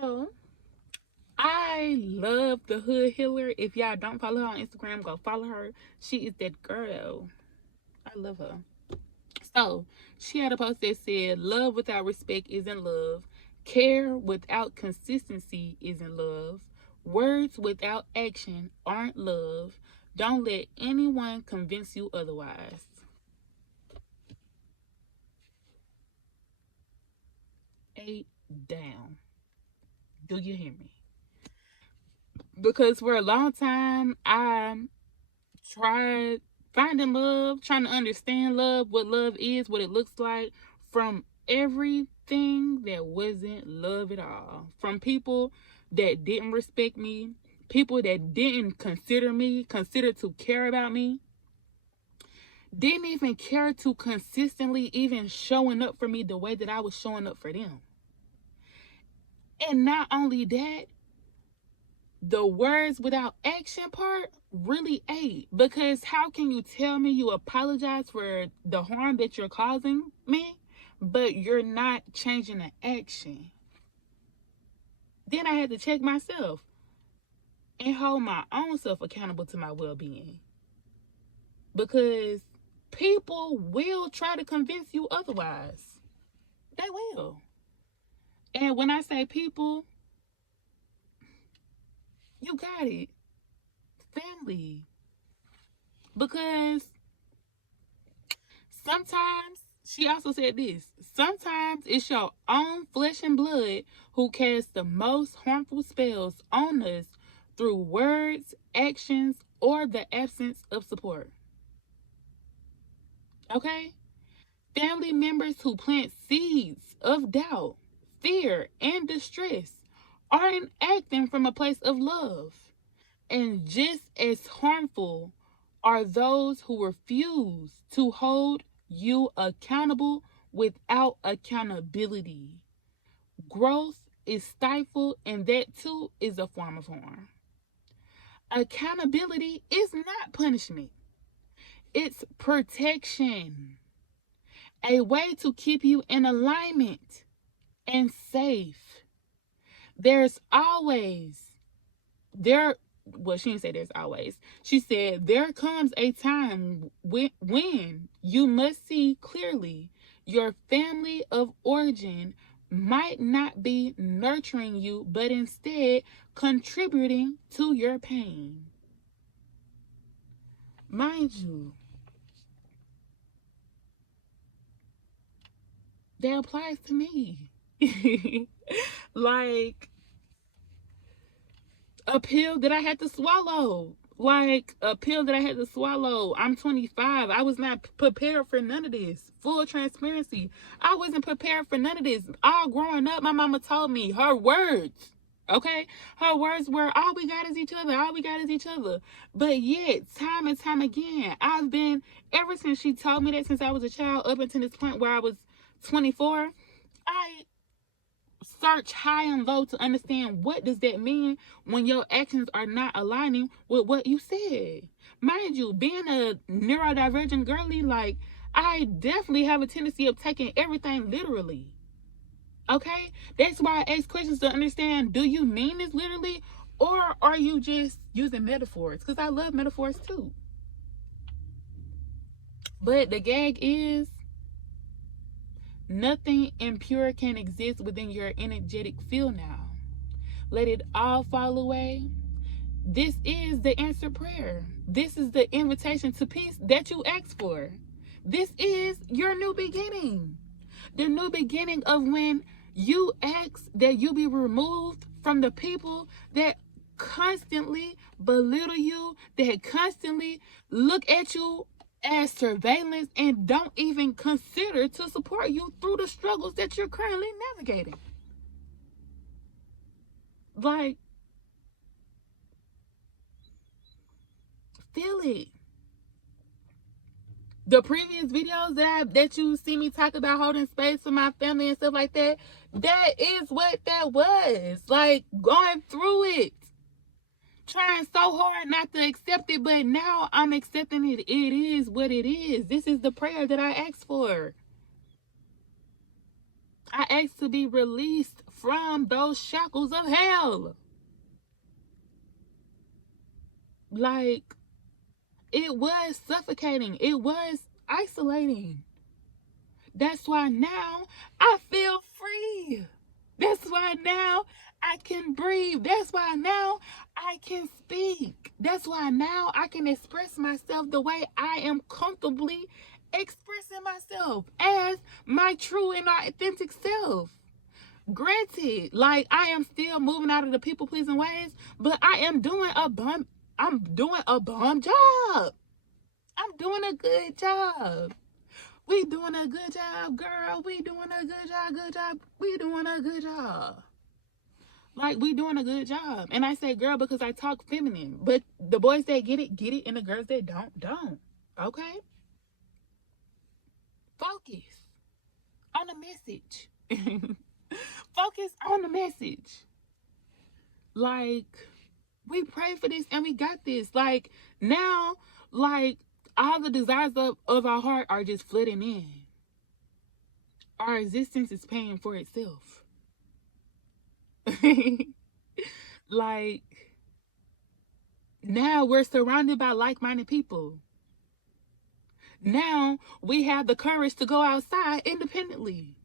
So I love the Hood Healer. If y'all don't follow her on Instagram, go follow her. She is that girl. I love her. So she had a post that said, "Love without respect isn't love. Care without consistency isn't love. Words without action aren't love. Don't let anyone convince you otherwise." Eight down. Do you hear me? Because for a long time, I tried finding love, trying to understand love, what love is, what it looks like, from everything that wasn't love at all. From people that didn't respect me, people that didn't consider to care about me, didn't even care to consistently even showing up for me the way that I was showing up for them. And not only that, the words without action part really ate, because how can you tell me you apologize for the harm that you're causing me, but you're not changing the action? Then I had to check myself and hold my own self accountable to my well-being, because people will try to convince you otherwise. They will. And when I say people, you got it, family. Because sometimes, she also said this, sometimes it's your own flesh and blood who casts the most harmful spells on us through words, actions, or the absence of support. Okay? Family members who plant seeds of doubt, fear, and distress aren't acting from a place of love. And just as harmful are those who refuse to hold you accountable without accountability. Growth is stifled, and that too is a form of harm. Accountability is not punishment, it's protection, a way to keep you in alignment and safe. There's always, there well, she didn't say there's always. She said there comes a time when you must see clearly your family of origin might not be nurturing you, but instead contributing to your pain. Mind you, that applies to me. Like, a pill that I had to swallow. Like, a pill that I had to swallow. I'm 25. I was not prepared for none of this. Full transparency. I wasn't prepared for none of this. All growing up, my mama told me her words. Okay? Her words were, all we got is each other. All we got is each other. But yet, time and time again, I've been, ever since she told me that, since I was a child, up until this point where I was 24, I search high and low to understand what does that mean when your actions are not aligning with what you said. Mind you, being a neurodivergent girly, like, I definitely have a tendency of taking everything literally. Okay? That's why I ask questions to understand, do you mean this literally, or are you just using metaphors? Because I love metaphors too. But the gag is, nothing impure can exist within your energetic field now. Let it all fall away. This is the answered prayer. This is the invitation to peace that you asked for. This is your new beginning. The new beginning of when you ask that you be removed from the people that constantly belittle you, that constantly look at you as surveillance and don't even consider to support you through the struggles that you're currently navigating. Like, feel it. The previous videos that you see me talk about holding space for my family and stuff like that, that is what that was. Like, going through it. Trying so hard not to accept it, but now I'm accepting it. It is what it is. This is the prayer that I asked for. I asked to be released from those shackles of hell. Like, it was suffocating. It was isolating. That's why now I feel free. That's why now I can breathe. That's why now I can speak. That's why now I can express myself the way I am comfortably expressing myself as my true and authentic self. Granted, like, I am still moving out of the people pleasing ways, but I'm doing a bomb job. I'm doing a good job. We doing a good job, girl. We doing a good job. We doing a good job. Like, we doing a good job. And I say girl because I talk feminine. But the boys that get it, and the girls that don't. Okay? Focus on the message. Focus on the message. Like, we pray for this and we got this. Like, now, like, all the desires of our heart are just flooding in. Our existence is paying for itself. Like, now we're surrounded by like-minded people. Now we have the courage to go outside independently.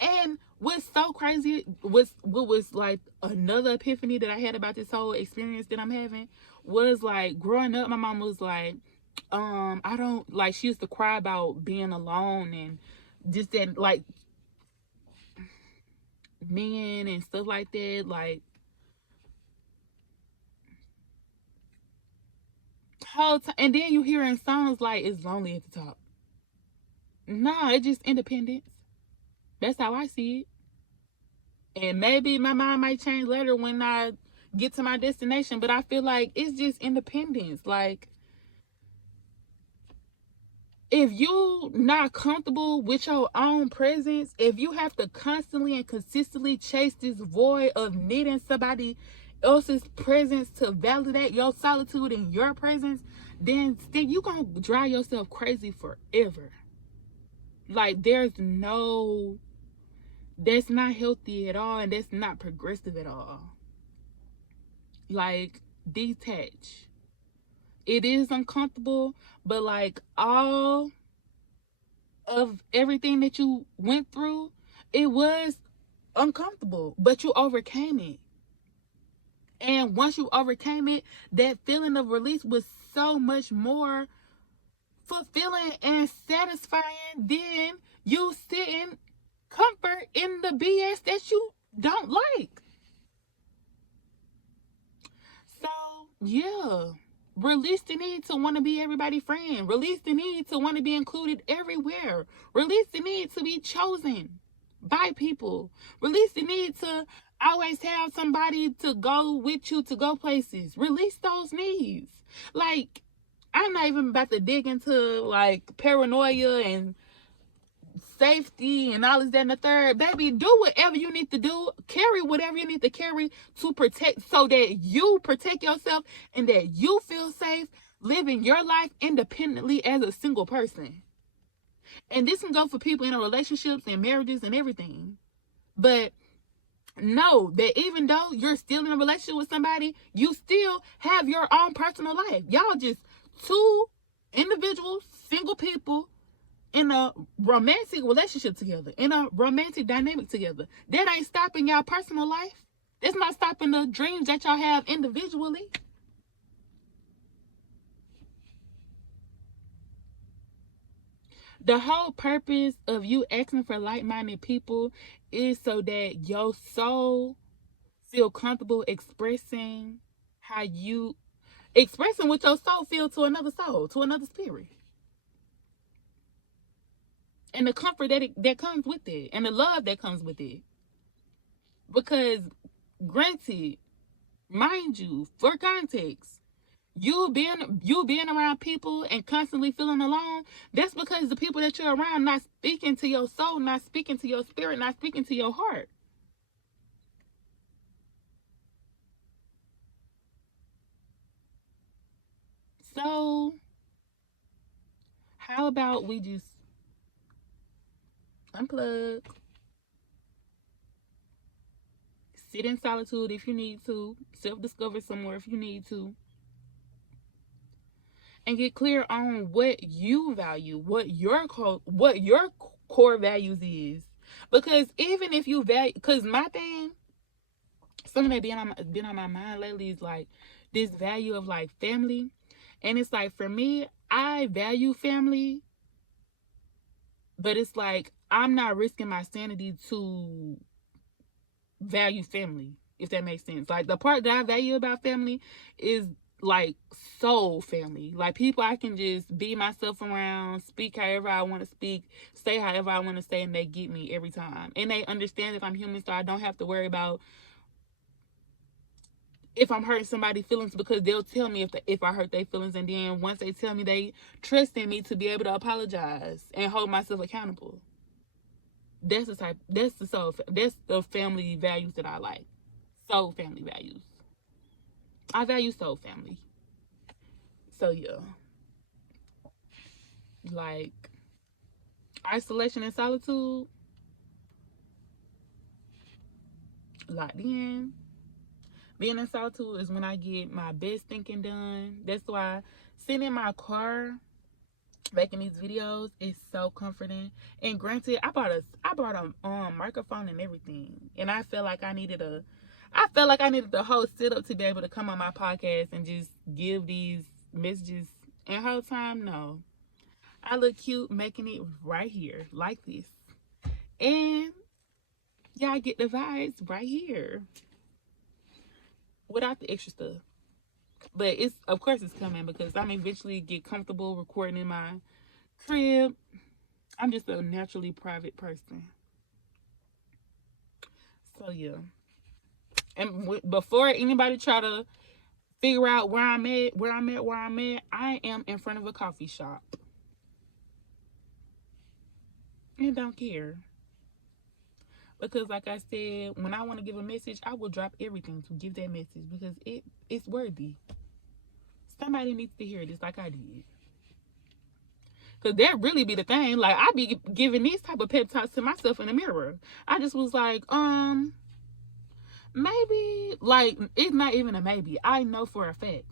And what's so crazy, what was like another epiphany that I had about this whole experience that I'm having was, like, growing up, my mom was like, I don't, like, she used to cry about being alone and just that, like, men and stuff like that, like, whole time. And then you hearing songs like "It's Lonely at the Top." Nah, it's just independence. That's how I see it. And maybe my mind might change later when I get to my destination, but I feel like it's just independence. Like, if you not comfortable with your own presence, if you have to constantly and consistently chase this void of needing somebody else's presence to validate your solitude and your presence, then you gonna drive yourself crazy forever. Like, that's not healthy at all, and that's not progressive at all. Like, detach. It is uncomfortable, but like, all of everything that you went through, it was uncomfortable, but you overcame it. And once you overcame it, that feeling of release was so much more fulfilling and satisfying than you sitting comfort in the BS that you don't like. So, yeah. Release the need to want to be everybody's friend. Release the need to want to be included everywhere. Release the need to be chosen by people. Release the need to always have somebody to go with you to go places. Release those needs. Like, I'm not even about to dig into, like, paranoia and safety and all this, that, and the third. Baby, do whatever you need to do. Carry whatever you need to carry to protect, so that you protect yourself and that you feel safe living your life independently as a single person. And this can go for people in relationships and marriages and everything. But know that even though you're still in a relationship with somebody, you still have your own personal life. Y'all just two individual single people in a romantic relationship together, in a romantic dynamic together. That ain't stopping y'all personal life. That's not stopping the dreams that y'all have individually. The whole purpose of you asking for like-minded people is so that your soul feel comfortable expressing what your soul feel to another soul, to another spirit. And the comfort that comes with it, and the love that comes with it. Because, granted, mind you, for context, you being around people and constantly feeling alone, that's because the people that you're around not speaking to your soul, not speaking to your spirit, not speaking to your heart. So, how about we just unplug, Sit in solitude if you need to. Self-discover somewhere if you need to. And get clear on what you value, what your core values is. Because even if you value, because my thing, something that been on my mind lately is like this value of like family, and it's like for me, I value family, but it's like I'm not risking my sanity to value family, if that makes sense. Like the part that I value about family is like soul family, like people I can just be myself around, speak however I want to speak, say however I want to say, and they get me every time, and they understand that I'm human, so I don't have to worry about if I'm hurting somebody's feelings, because they'll tell me if I hurt their feelings, and then once they tell me, they trust in me to be able to apologize and hold myself accountable. That's the family values that I like. Soul family values. I value soul family. So yeah, like isolation and solitude, locked in. Being in solitude is when I get my best thinking done. That's why sitting in my car making these videos is so comforting. And granted, I brought a microphone and everything, and I felt like I needed the whole sit up to be able to come on my podcast and just give these messages. And whole time, no, I look cute making it right here like this, and y'all get the vibes right here without the extra stuff. But it's, of course it's coming, because I'm eventually get comfortable recording in my crib. I'm just a naturally private person. So yeah. And before anybody try to figure out where I'm at, I am in front of a coffee shop. And don't care. Because like I said, when I want to give a message, I will drop everything to give that message, because it's worthy. Somebody needs to hear this like I did. Cause that really be the thing. Like I be giving these type of pep talks to myself in the mirror. I just was like, maybe, like, it's not even a maybe. I know for a fact.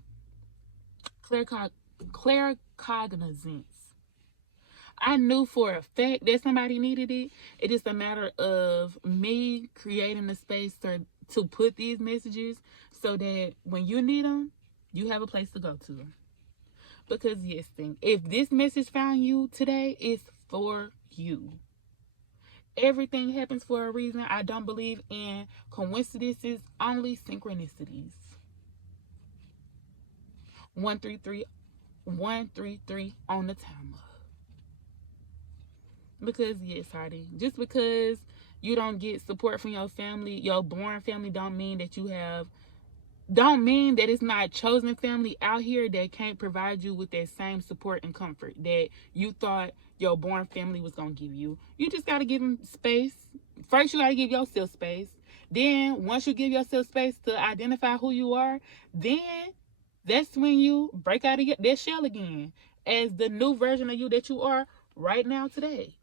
Clear cognizance. I knew for a fact that somebody needed it. It is a matter of me creating the space to put these messages, so that when you need them, you have a place to go to. Because yes, if this message found you today, it's for you. Everything happens for a reason. I don't believe in coincidences, only synchronicities. 133, 133 on the timer. Because yes, Hardy, just because you don't get support from your family, your born family, don't mean that it's not chosen family out here that can't provide you with that same support and comfort that you thought your born family was going to give you. You just got to give them space. First, you got to give yourself space. Then, once you give yourself space to identify who you are, then that's when you break out of that shell again as the new version of you that you are right now today.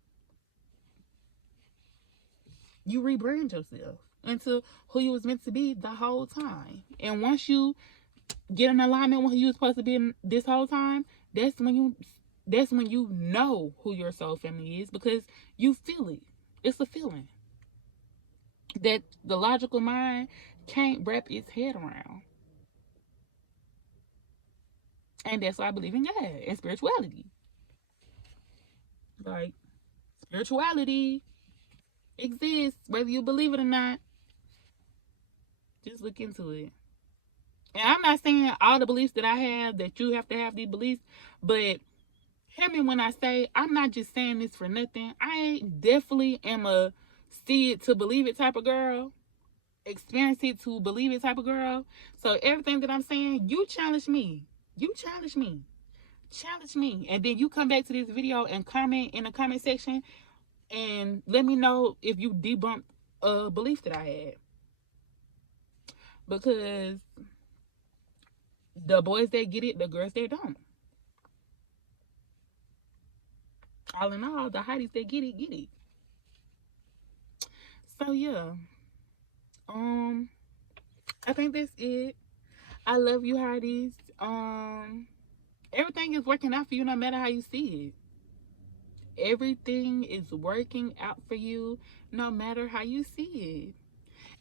You rebrand yourself into who you was meant to be the whole time. And once you get in alignment with who you was supposed to be in this whole time, that's when you know who your soul family is, because you feel it. It's a feeling that the logical mind can't wrap its head around. And that's why I believe in God and spirituality. Like, spirituality exists, whether you believe it or not. Just look into it. And I'm not saying all the beliefs that I have that you have to have these beliefs, but hear me when I say I'm not just saying this for nothing. I definitely am a see it to believe it type of girl, experience it to believe it type of girl. So everything that I'm saying, you challenge me. You challenge me. Challenge me. And then you come back to this video and comment in the comment section and let me know if you debunked a belief that I had. Because the boys that get it, the girls that don't. All in all, the hotties that get it, get it. So yeah. I think that's it. I love you, Hearties. Everything is working out for you no matter how you see it. Everything is working out for you no matter how you see it.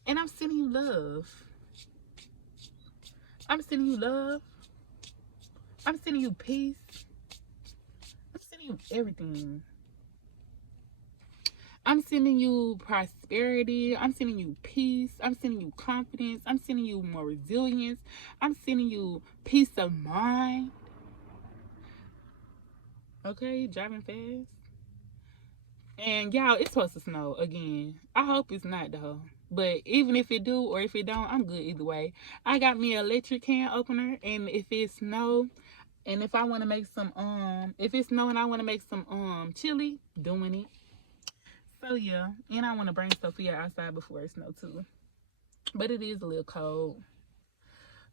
And I'm sending you love. I'm sending you love. I'm sending you peace. I'm sending you everything. I'm sending you prosperity. I'm sending you peace. I'm sending you confidence. I'm sending you more resilience. I'm sending you peace of mind. Okay, driving fast. And y'all, it's supposed to snow again. I hope it's not though. But even if it do or if it don't, I'm good either way. I got me an electric can opener, and if it snow, and if I want to make some if it's snow and I want to make some chili, doing it. So yeah, and I want to bring Sophia outside before it snow too. But it is a little cold.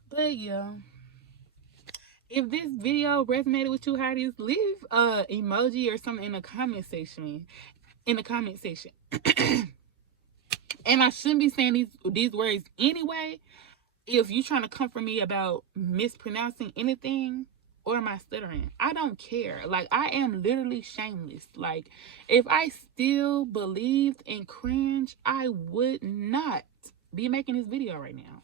But yeah, if this video resonated with you, Hearties, leave a emoji or something in the comment section. And I shouldn't be saying these words anyway. If you trying to come for me about mispronouncing anything or my stuttering, I don't care. Like, I am literally shameless. Like, if I still believed in cringe, I would not be making this video right now.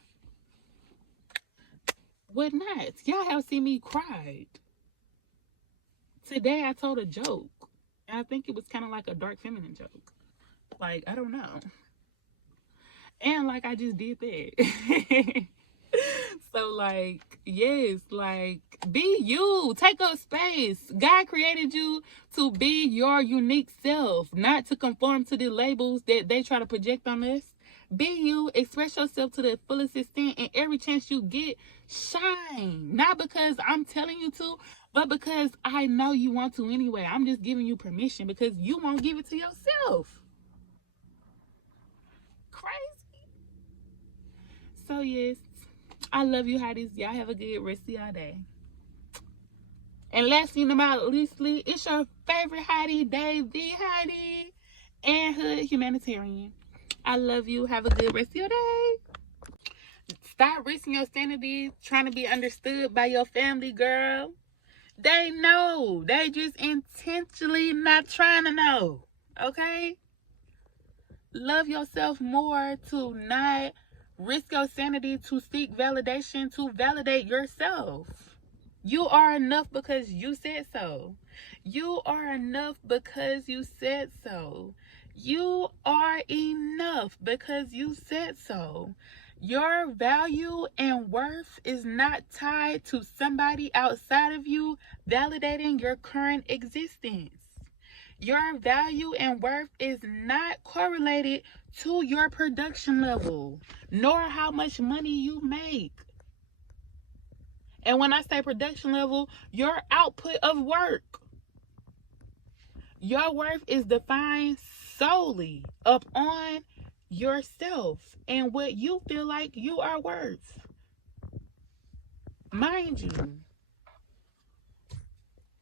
Would not. Y'all have seen me cried. Today I told a joke, and I think it was kind of like a dark feminine joke. Like, I don't know. And like, I just did that. So like, yes, like, be you. Take up space. God created you to be your unique self, not to conform to the labels that they try to project on us. Be you. Express yourself to the fullest extent, and every chance you get, shine. Not because I'm telling you to, but because I know you want to anyway. I'm just giving you permission because you won't give it to yourself. Crazy. So yes, I love you, Hearties. Y'all have a good rest of y'all day. And last but not leastly, it's your favorite Heidi, Dave the Heidi, and Hood Humanitarian. I love you. Have a good rest of your day. Stop risking your sanity trying to be understood by your family, girl. They know. They just intentionally not trying to know. Okay? Love yourself more to not risk your sanity to seek validation, to validate yourself. You are enough because you said so. You are enough because you said so. You are enough because you said so. Your value and worth is not tied to somebody outside of you validating your current existence. Your value and worth is not correlated to your production level, nor how much money you make. And when I say production level, your output of work. Your worth is defined solely upon yourself and what you feel like you are worth. Mind you,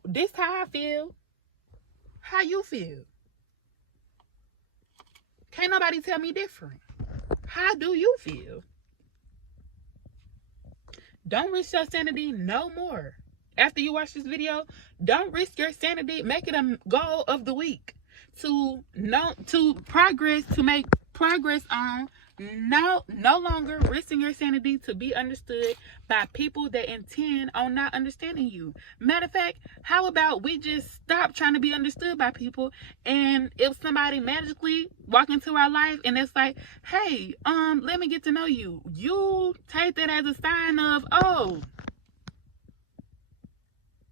this how I feel. How you feel? Can't nobody tell me different. How do you feel? Don't risk your sanity no more. After you watch this video, don't risk your sanity. Make it a goal of the week to make progress on no longer risking your sanity to be understood by people that intend on not understanding you. Matter of fact, how about we just stop trying to be understood by people, and if somebody magically walk into our life and it's like, hey, let me get to know you, you take that as a sign of, oh,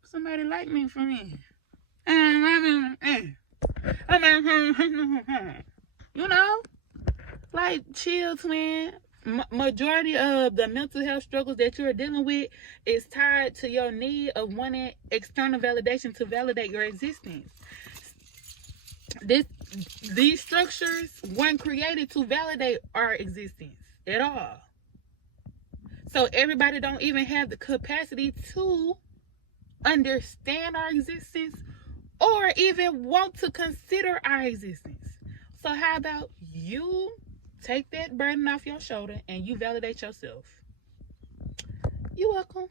somebody like me for me. You know? Like, chill, twin. Majority of the mental health struggles that you're dealing with is tied to your need of wanting external validation to validate your existence. These structures weren't created to validate our existence at all. So everybody don't even have the capacity to understand our existence or even want to consider our existence. So how about you take that burden off your shoulder and you validate yourself. You're welcome.